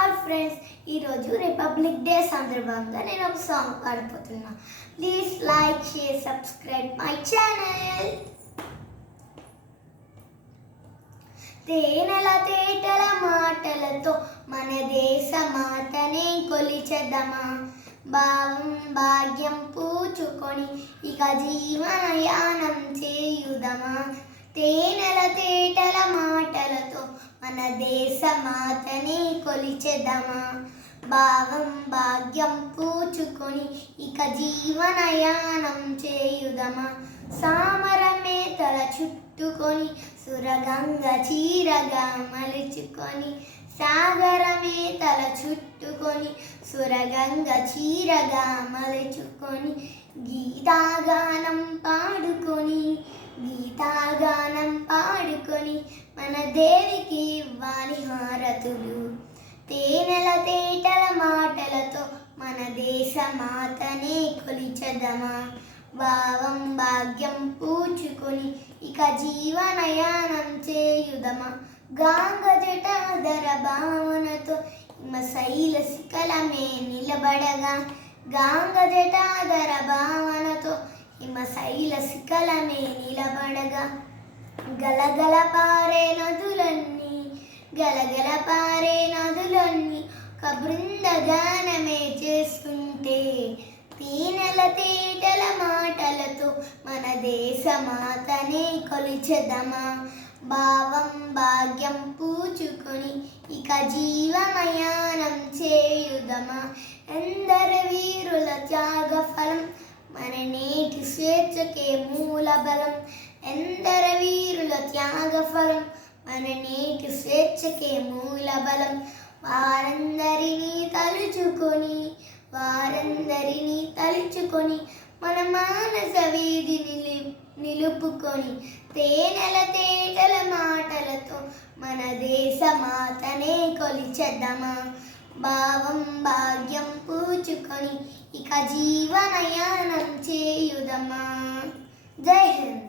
Hi friends, ఈరోజు Republic Day సందర్భంగా నేను ఒక సాంగ్ పాడిపోతున్నా. Please like, share, subscribe my channel. తేనెల తేటల మాటలతో మన దేశ మాతనే కొలిచెదమా. భావం భాగ్యం పూచుకొని ఇక జీవనయానం చేయుదమా. తేనెల తేటల మాటలతో మన దేశ మాతనే కొలిచెదమా. భావం భాగ్యం పూచుకొని ఇక జీవనయానం చేయుదమా. సామరమే తల చుట్టుకొని సురగంగ చీరగా మలుచుకొని. సాగరమే తల చుట్టుకొని సురగంగ చీరగా మలుచుకొని. గీతాగానం పాడుకొని మన దేవికి ఇవ్వాలి హారతులు. తేనెల తేటల మాటలతో మన దేశ మాతనే కొలిచెదమా. భావం భాగ్యం పూచుకొని ఇక జీవనయానం చేయుదమా. గాంగ జటాధర భావనతో హిమశైల శిఖలమే నిలబడగా. గాంగ జటాధర భావనతో హిమశైల శిఖలమే నిలబడగా. గలగల పారే నదులన్నీ ఒక బృందగానమే చేస్తుంటే. తేనెల తేటల మాటలతో మన దేశ మాతనే కొలిచెదమా. భావం భాగ్యం పూచుకొని ఇక జీవమయానం చేయుదమా. ఎందరు వీరుల త్యాగ ఫలం మన నేటి స్వేచ్ఛకే మూల బలం. ఎందరు వీరుల త్యాగ ఫలం మన నేటి స్వేచ్ఛకే మూల బలం. వారందరినీ తలుచుకొని మన మానస వీధిని నిలుపుకొని. తేనెల తేటల మాటలతో మన దేశ మాతనే కొలిచెదమా. భావం భాగ్యం పూచుకొని ఇక జీవనయానం చేయుదమా. జై హింద్.